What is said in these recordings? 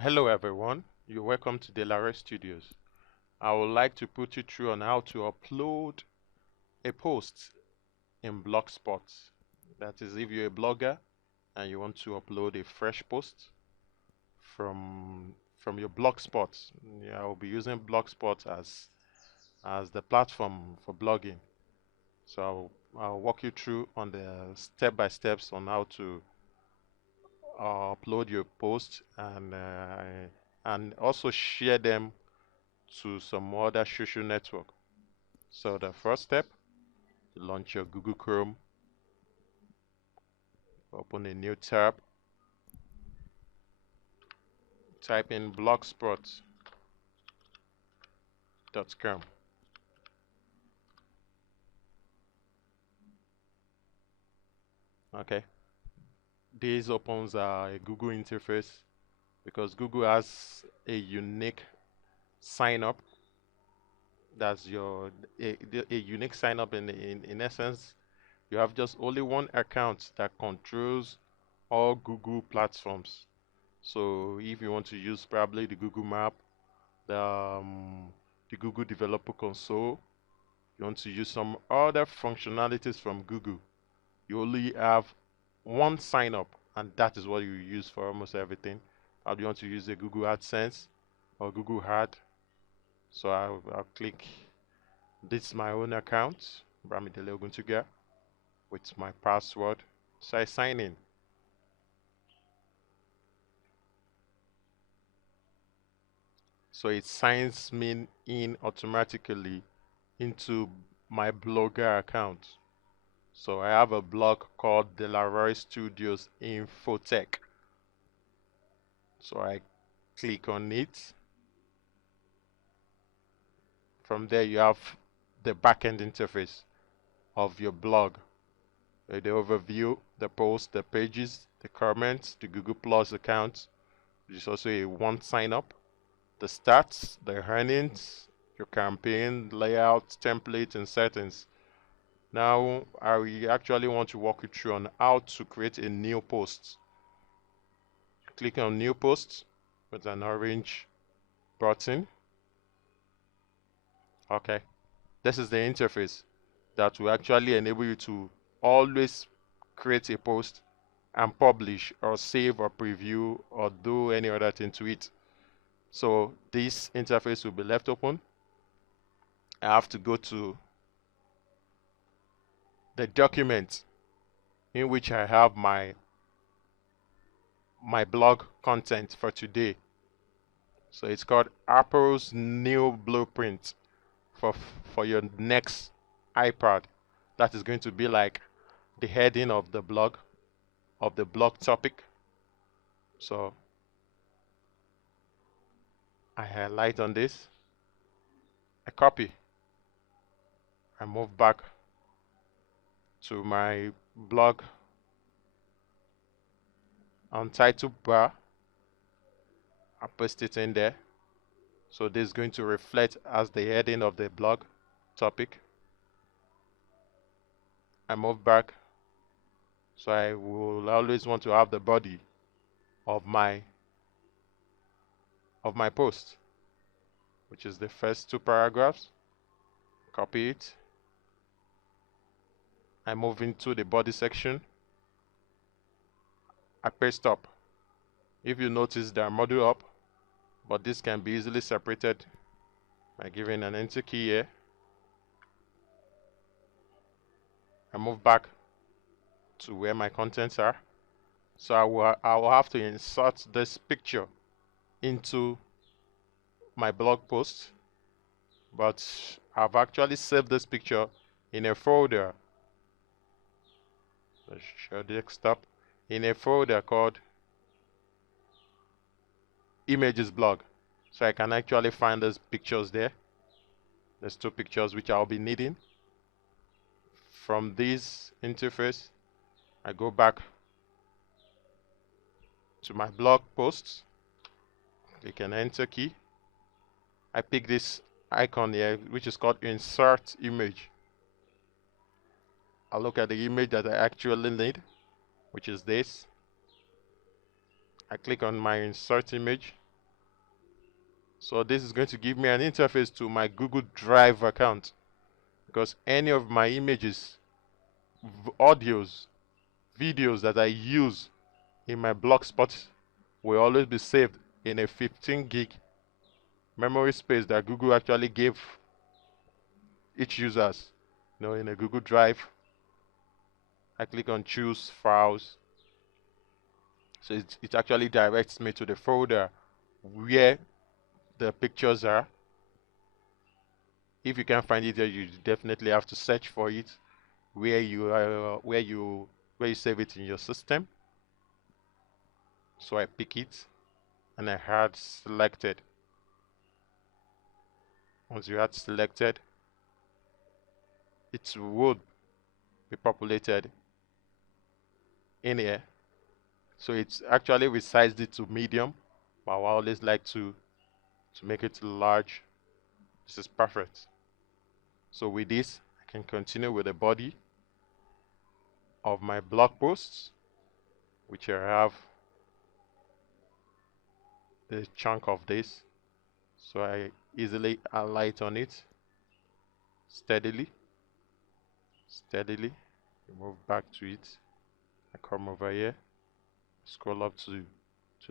Hello everyone, you're welcome to Delare Studios. I would like to put you through on how to upload a post in Blogspot. That is, if you're a blogger and you want to upload a fresh post from your Blogspot. Yeah, I'll be using Blogspot as the platform for blogging. So I'll walk you through on the step-by-steps on how to upload your post and also share them to some other social network. So the first step, launch your Google Chrome, open a new tab, type in blogspot.com. Okay, this opens a Google interface because Google has a unique sign up. That's a unique sign up in essence. You have just only one account that controls all Google platforms. So if you want to use probably the Google Map, the, um, the Google Developer Console, you want to use some other functionalities from Google, you only have one sign up, and that is what you use for almost everything. How do you want to use the Google AdSense or Google Ad? So I'll click this is my own account, Bramidele Oguntuga, with my password. So I sign in. So it signs me in automatically into my Blogger account. So I have a blog called Delaroy Studios Infotech. So I click on it. From there you have the backend interface of your blog. The overview, the posts, the pages, the comments, the Google Plus account, which is also a one sign up, the stats, the earnings, your campaign, layout, template, and settings. Now, I actually want to walk you through on how to create a new post. Click on new post with an orange button. Okay, this is the interface that will actually enable you to always create a post and publish or save or preview or do any other thing to it. So this interface will be left open. I have to go to the document in which I have my blog content for today. So it's called Apple's new blueprint for your next iPad. That is going to be like the heading of the blog topic. So I highlight on this, I copy, I move back to my blog on title bar, I paste it in there. So this is going to reflect as the heading of the blog topic. I move back, so I will always want to have the body of my post, which is the first two paragraphs. Copy it. I move into the body section. I paste up. If you notice, they are modeled up, but this can be easily separated by giving an enter key here. I move back to where my contents are. So I will have to insert this picture into my blog post, but I've actually saved this picture in a folder. Let's show desktop in a folder called images blog. So I can actually find those pictures there. There's two pictures which I'll be needing. From this interface, I go back to my blog posts, click an enter key. I pick this icon here, which is called insert image. I look at the image that I actually need, which is this. I click on my insert image. So this is going to give me an interface to my Google Drive account, because any of my images, audios, videos that I use in my Blogspot will always be saved in a 15 gig memory space that Google actually gave each users, in a Google Drive. I click on choose files, so it actually directs me to the folder where the pictures are. If you can't find it there, you definitely have to search for it where you save it in your system. So I pick it and I had selected. Once you had selected, it would be populated in here. So it's actually resized it to medium, but I always like to make it large. This is perfect. So with this, I can continue with the body of my blog posts, which I have the chunk of this. So I easily alight on it steadily, move back to it. I come over here, scroll up to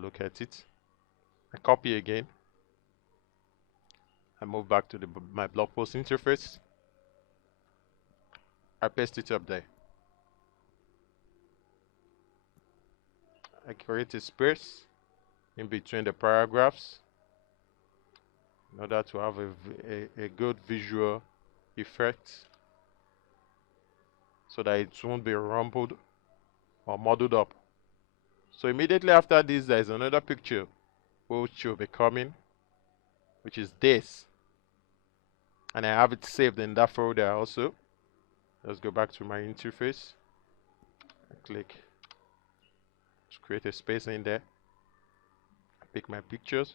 look at it. I copy again. I move back to my blog post interface. I paste it up there. I create a space in between the paragraphs in order to have a good visual effect, so that it won't be rumpled or muddled up. So immediately after this, there is another picture which will be coming, which is this, and I have it saved in that folder also. Let's go back to my interface and click to create a space in there. I pick my pictures,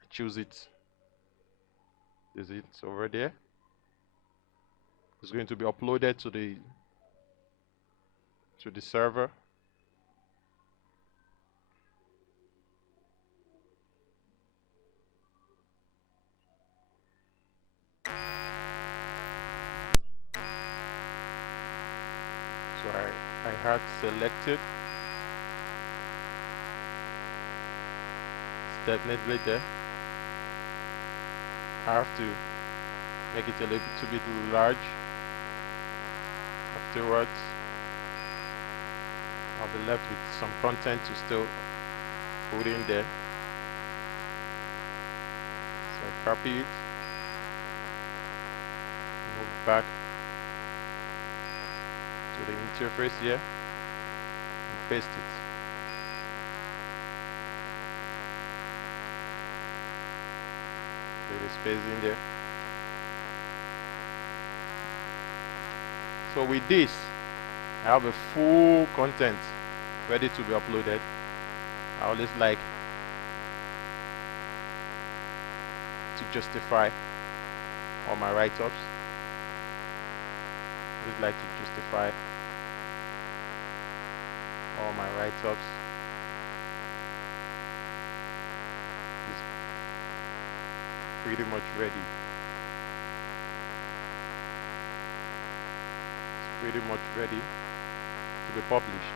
I choose it. Is it over there? It's going to be uploaded to the server. So I had selected. It's definitely there. I have to make it a little bit large. Afterwards, I'll be left with some content to still put in there. So I copy it, move back to the interface here, and paste it. Create a space in there. So with this, I have a full content ready to be uploaded. I always like to justify all my write-ups. I always like to justify all my write-ups. It's pretty much ready. Pretty much ready to be published.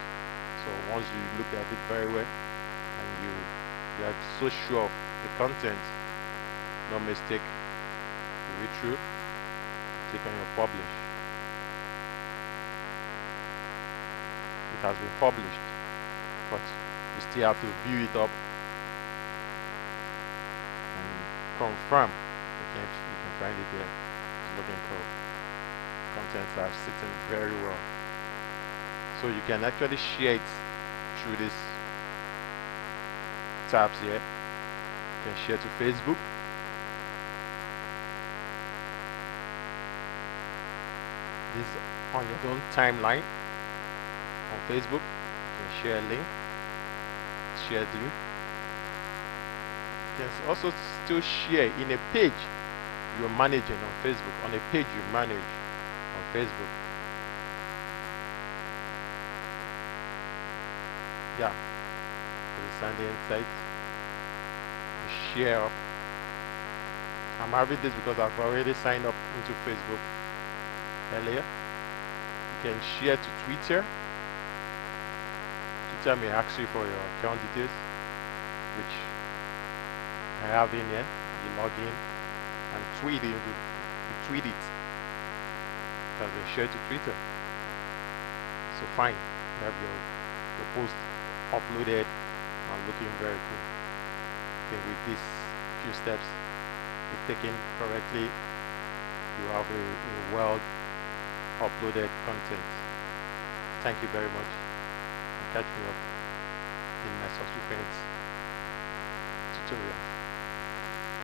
So once you look at it very well and you are so sure of the content, no mistake, you read through, click on your publish. It has been published, but you still have to view it up and confirm. You can find it there. It's looking cool. Contents are sitting very well, so you can actually share it through these tabs here. You can share to Facebook, this on your own timeline on Facebook. You can share a link, share the link. You can also still share in a page you're managing on Facebook, on a page you manage on Facebook. Yeah, the Sunday Insight. You share I'm having this because I've already signed up into Facebook earlier. You can share to Twitter. Twitter may ask you for your account details, which I have in here. You log in and tweet it. You tweet it as a share to Twitter. So fine, you have your post uploaded and looking very cool. I think with these few steps, if taken correctly, you have a well uploaded content. Thank you very much. And catch me up in my subsequent tutorial.